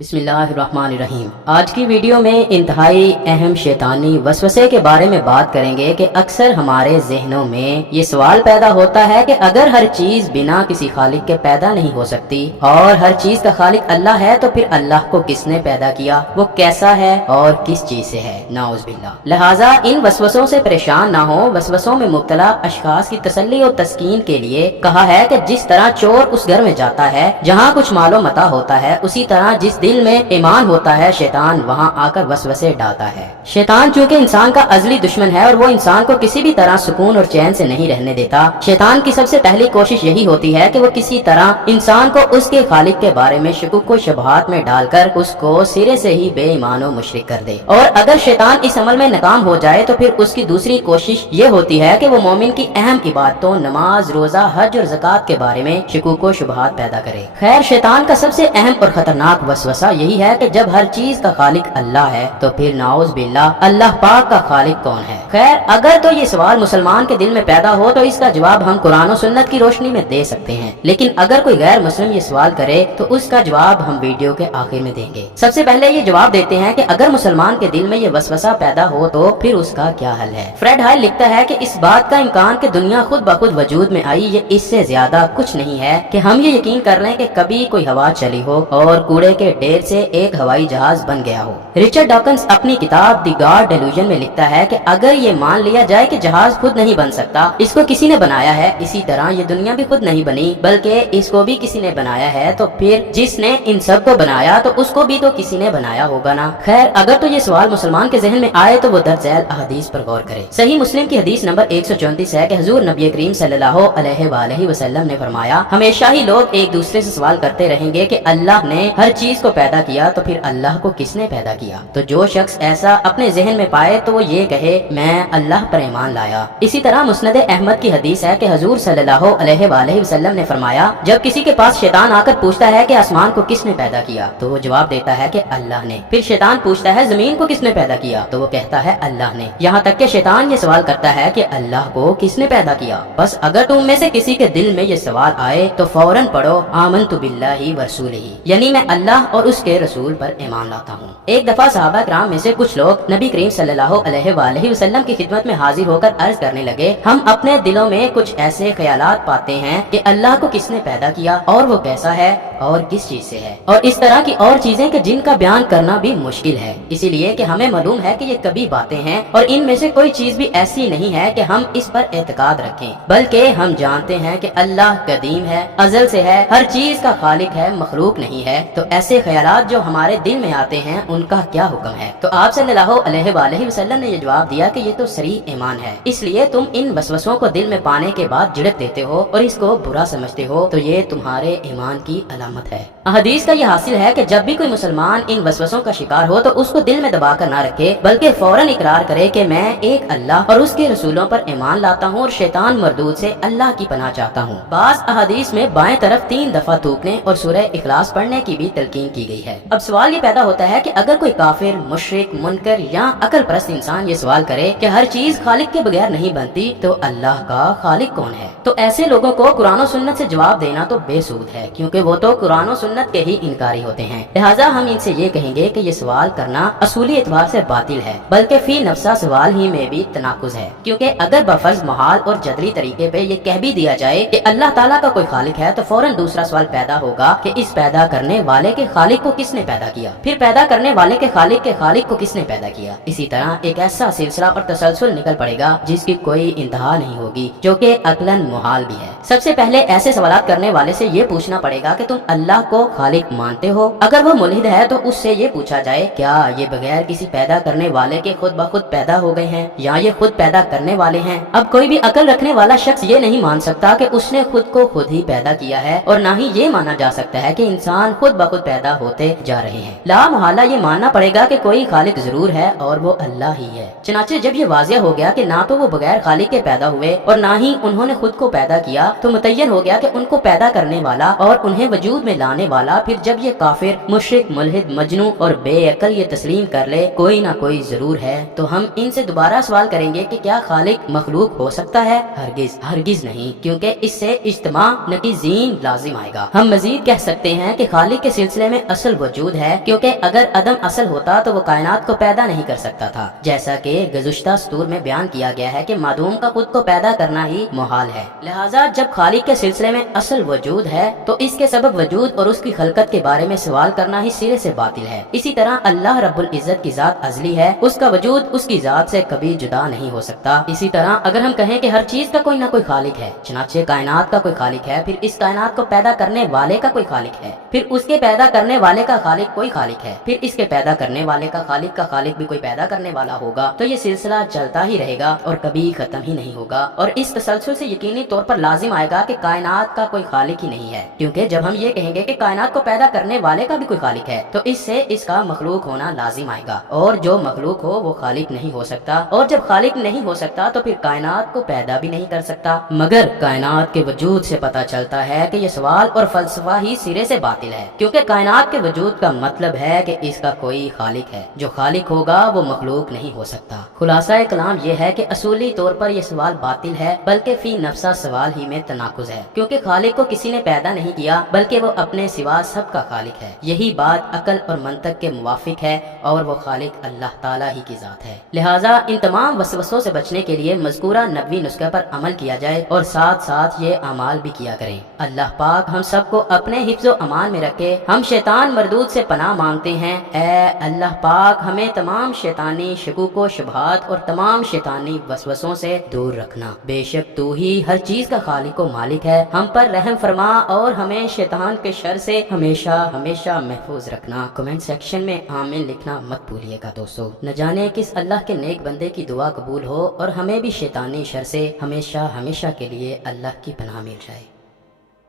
बिस्मिल्लाहिर्रहमानिर्रहीम। आज की वीडियो में इंतहाई अहम शैतानी वसवसे के बारे में बात करेंगे कि अक्सर हमारे जहनों में ये सवाल पैदा होता है कि अगर हर चीज बिना किसी खालिक के पैदा नहीं हो सकती और हर चीज का खालिक अल्लाह है तो फिर अल्लाह को किसने पैदा किया, वो कैसा है और किस चीज से है, नाउज़ बिल्लाह। लिहाजा इन वसवसों से परेशान ना हो। वसवसों में मुब्तला अशखास की तसल्ली और तस्कीन के लिए कहा है कि जिस तरह चोर उस घर में जाता है जहाँ कुछ मालो मता होता है, उसी तरह जिस दिल में ईमान होता है शैतान वहाँ आकर वसवसे डालता है। शैतान चूंकि इंसान का अजली दुश्मन है और वो इंसान को किसी भी तरह सुकून और चैन से नहीं रहने देता, शैतान की सबसे पहली कोशिश यही होती है कि वो किसी तरह इंसान को उसके खालिक के बारे में शुकूक व शुबहात में डालकर उसको सिरे से ही बेईमान व मुशरिक कर दे। और अगर शैतान इस अमल में नाकाम हो जाए तो फिर उसकी दूसरी कोशिश ये होती है कि वो मोमिन की अहम इबादतों नमाज, रोजा, हज और ज़कात के बारे में शुकूक व शुबहात पैदा करे। खैर, शैतान का सबसे अहम और खतरनाक वसवसा यही है कि जब हर चीज का खालिक अल्लाह है तो फिर नाउज़ बिल्लाह अल्लाह पाक का खालिक कौन है। खैर, अगर तो ये सवाल मुसलमान के दिल में पैदा हो तो इसका जवाब हम कुरान और सुन्नत की रोशनी में दे सकते हैं, लेकिन अगर कोई गैर मुस्लिम ये सवाल करे तो उसका जवाब हम वीडियो के आखिर में देंगे। सबसे पहले ये जवाब देते हैं कि अगर मुसलमान के दिल में ये वसवसा पैदा हो तो फिर उसका क्या हल है। फ्रेड हाइल लिखता है कि इस बात का इम्कान कि दुनिया खुद ब खुद वजूद में आई, ये इससे ज्यादा कुछ नहीं है कि हम ये यकीन कर लें कि कभी कोई हवा चली हो और कूड़े के ढेर से एक हवाई जहाज बन गया हो। रिचर्ड डॉकिंस अपनी किताब द गॉड डेल्यूजन में लिखता है कि अगर ये मान लिया जाए कि जहाज खुद नहीं बन सकता, इसको किसी ने बनाया है, इसी तरह ये दुनिया भी खुद नहीं बनी बल्कि इसको भी किसी ने बनाया है, तो फिर जिसने इन सब को बनाया तो उसको भी तो किसी ने बनाया होगा ना। खैर, अगर तो ये सवाल मुसलमान के जहन में आए तो वो दर्ज झैल अहदीस पर गौर करे। सही मुस्लिम की हदीस नंबर 134 है कि हुजूर नबी करीम सल्लल्लाहु अलैहि वसल्लम ने फरमाया, हमेशा ही लोग एक दूसरे से सवाल करते रहेंगे कि अल्लाह ने हर चीज को पैदा किया तो फिर अल्लाह को किसने पैदा किया। तो जो शख्स ऐसा अपने जहन में पाए तो वो ये कहे, मैं अल्लाह पर ईमान लाया। इसी तरह मुस्नद अहमद की हदीस है कि हुजूर सल्लल्लाहु अलैहि वसल्लम ने फरमाया, जब किसी के पास शैतान आकर पूछता है कि आसमान को किसने पैदा किया, तो वो जवाब देता है कि अल्लाह ने। फिर शैतान पूछता है जमीन को किसने पैदा किया, तो वो कहता है अल्लाह ने। यहाँ तक कि शैतान ये सवाल करता है कि अल्लाह को किसने पैदा किया। बस अगर तुम में से किसी के दिल में ये सवाल आए तो फौरन पढ़ो आमनतु बिल्लाहि व रसूलिही, यानी मैं अल्लाह और उसके रसूल पर ईमान लाता हूँ। एक दफा सहाबा किराम में से कुछ लोग नबी करीम सल्लल्लाहु अलैहि वसल्लम की खिदमत में हाजिर होकर अर्ज करने लगे, हम अपने दिलों में कुछ ऐसे ख्यालात पाते हैं कि अल्लाह को किसने पैदा किया और वो कैसा है और किस चीज से है, और इस तरह की और चीजें कि जिनका बयान करना भी मुश्किल है, इसीलिए कि हमें मालूम है कि ये कभी बातें हैं और इनमें से कोई चीज भी ऐसी नहीं है कि हम इस पर एतकाद रखें, बल्कि हम जानते हैं कि अल्लाह कदीम है, अजल से है, हर चीज का खालिक है, मखलूक नहीं है। तो ऐसे ख्यालात जो हमारे दिल में आते हैं उनका क्या हुक्म है। तो आप सल्लल्लाहु अलैहि वसल्लम ने ये जवाब दिया कि ये तो सरी ईमान है, इसलिए तुम इन वसवसों को दिल में पाने के बाद झिड़क देते हो और इसको बुरा समझते हो, तो ये तुम्हारे ईमान की अलामत है। हदीस का ये हासिल है कि जब भी कोई मुसलमान इन वसवसों का शिकार हो तो उसको दिल में दबा कर ना रखे, बल्कि फौरन इकरार करे कि मैं एक अल्लाह और उसके रसूलों पर ईमान लाता हूँ और शैतान मरदूद से अल्लाह की पनाह चाहता हूँ। बाज़ अहादीस में बाएं तरफ 3 दफा थूकने और सूरह इखलास पढ़ने की भी तलकीन की गई है। अब सवाल ये पैदा होता है कि अगर कोई काफिर, मुशरिक, मुनकर या अकल परस्त इंसान ये सवाल करे कि हर चीज खालिक के बगैर नहीं बनती तो अल्लाह का खालिक कौन है, तो ऐसे लोगों को कुरान और सुन्नत से जवाब देना तो बेसूद है, क्योंकि वो तो कुरान और सुन्नत के ही इनकारी होते हैं। लिहाजा हम इनसे ये कहेंगे कि ये सवाल करना असूली एतबार से बातिल है, बल्कि फी नफ्सा सवाल ही में भी तनाकुज है, क्योंकि अगर बफर्ज मुहाल और जदली तरीके पे ये कह भी दिया जाए कि अल्लाह ताला का कोई खालिक है, तो फौरन दूसरा सवाल पैदा होगा कि इस पैदा करने वाले के खालिक को किसने पैदा किया, फिर पैदा करने वाले के खालिक को किसने पैदा किया। इसी तरह एक ऐसा सिलसिला और तसलसल निकल पड़ेगा जिसकी कोई इंतहा नहीं होगी, जो कि अक्लन मुहाल भी है। सबसे पहले ऐसे सवालात करने वाले से ये पूछना पड़ेगा कि तुम अल्लाह को खालिक मानते हो। अगर वो मुल्हिद है तो उससे ये पूछा जाए, क्या ये बगैर किसी पैदा करने वाले के खुद ब खुद पैदा हो गए हैं या ये खुद पैदा करने वाले हैं। अब कोई भी अकल रखने वाला शख्स ये नहीं मान सकता कि उसने खुद को खुद ही पैदा किया है, और ना ही ये माना जा सकता है कि इंसान खुद ब खुद पैदा होते जा रहे हैं। ला मुहाला ये मानना पड़ेगा कि कोई खालिक जरूर है और वो अल्लाह ही है। चनाचे जब ये वाज़िह हो गया कि ना तो वो बगैर खालिक के पैदा हुए और ना ही उन्होंने खुद को पैदा किया, तो मुतय्यन हो गया कि उनको पैदा करने वाला और उन्हें वजूद में लाने वाला, फिर जब ये काफिर, मुशरिक, मुल्हिद, मजनू और बेअकल ये तस्लीम कर ले कोई ना कोई जरूर है, तो हम इनसे दोबारा सवाल करेंगे कि क्या खालिक मखलूक हो सकता है? हरगिज हरगिज नहीं, क्योंकि इससे इज्तिमा नकीज़ीन लाजिम आएगा। हम मजीद कह सकते हैं कि खालिक के सिलसिले में اصل وجود ہے، کیونکہ اگر عدم اصل ہوتا تو وہ کائنات کو پیدا نہیں کر سکتا تھا، جیسا کہ گزشتہ سطور میں بیان کیا گیا ہے کہ معدوم کا خود کو پیدا کرنا ہی محال ہے۔ لہٰذا جب خالق کے سلسلے میں اصل وجود ہے تو اس کے سبب وجود اور اس کی خلقت کے بارے میں سوال کرنا ہی سرے سے باطل ہے۔ اسی طرح اللہ رب العزت کی ذات ازلی ہے، اس کا وجود اس کی ذات سے کبھی جدا نہیں ہو سکتا۔ اسی طرح اگر ہم کہیں کہ ہر چیز کا کوئی نہ کوئی خالق ہے، چنانچہ کائنات کا کوئی خالق ہے، پھر اس کائنات کو پیدا کرنے والے کا کوئی خالق ہے، پھر اس کے پیدا کرنے والے کا خالق کوئی خالق ہے، پھر اس کے پیدا کرنے والے کا خالق بھی کوئی پیدا کرنے والا ہوگا، تو یہ سلسلہ چلتا ہی رہے گا اور کبھی ختم ہی نہیں ہوگا۔ اور اس تسلسل سے یقینی طور پر لازم آئے گا کہ کائنات کا کوئی خالق ہی نہیں ہے، کیونکہ جب ہم یہ کہیں گے کہ کائنات کو پیدا کرنے والے کا بھی کوئی خالق ہے تو اس سے اس کا مخلوق ہونا لازم آئے گا، اور جو مخلوق ہو وہ خالق نہیں ہو سکتا، اور جب خالق نہیں ہو سکتا تو پھر کائنات کو پیدا بھی نہیں کر سکتا۔ مگر کائنات کے وجود سے پتہ چلتا ہے کہ یہ سوال اور فلسفہ ہی سرے سے باطل ہے، کیونکہ کائنات کے وجود کا مطلب ہے کہ اس کا کوئی خالق ہے، جو خالق ہوگا وہ مخلوق نہیں ہو سکتا۔ خلاصہ کلام یہ ہے کہ اصولی طور پر یہ سوال باطل ہے، بلکہ فی نفسہ سوال ہی میں تناقض ہے، کیونکہ خالق کو کسی نے پیدا نہیں کیا بلکہ وہ اپنے سوا سب کا خالق ہے۔ یہی بات عقل اور منطق کے موافق ہے، اور وہ خالق اللہ تعالیٰ ہی کی ذات ہے۔ لہٰذا ان تمام وسوسوں سے بچنے کے لیے مذکورہ نبوی نسخے پر عمل کیا جائے اور ساتھ ساتھ یہ اعمال بھی کیا کریں۔ اللہ پاک ہم سب کو اپنے حفظ و امان میں رکھے۔ ہم شیطان مردود سے پناہ مانگتے ہیں۔ اے اللہ پاک ہمیں تمام شیطانی شکوک و شبہات اور تمام شیطانی وسوسوں سے دور رکھنا۔ بے شک تو ہی ہر چیز کا خالق و مالک ہے۔ ہم پر رحم فرما اور ہمیں شیطان کے شر سے ہمیشہ ہمیشہ محفوظ رکھنا۔ کمنٹ سیکشن میں آمین لکھنا مت بھولیے گا دوستو۔ نہ جانے کس اللہ کے نیک بندے کی دعا قبول ہو اور ہمیں بھی شیطانی شر سے ہمیشہ ہمیشہ کے لیے اللہ کی پناہ مل جائے۔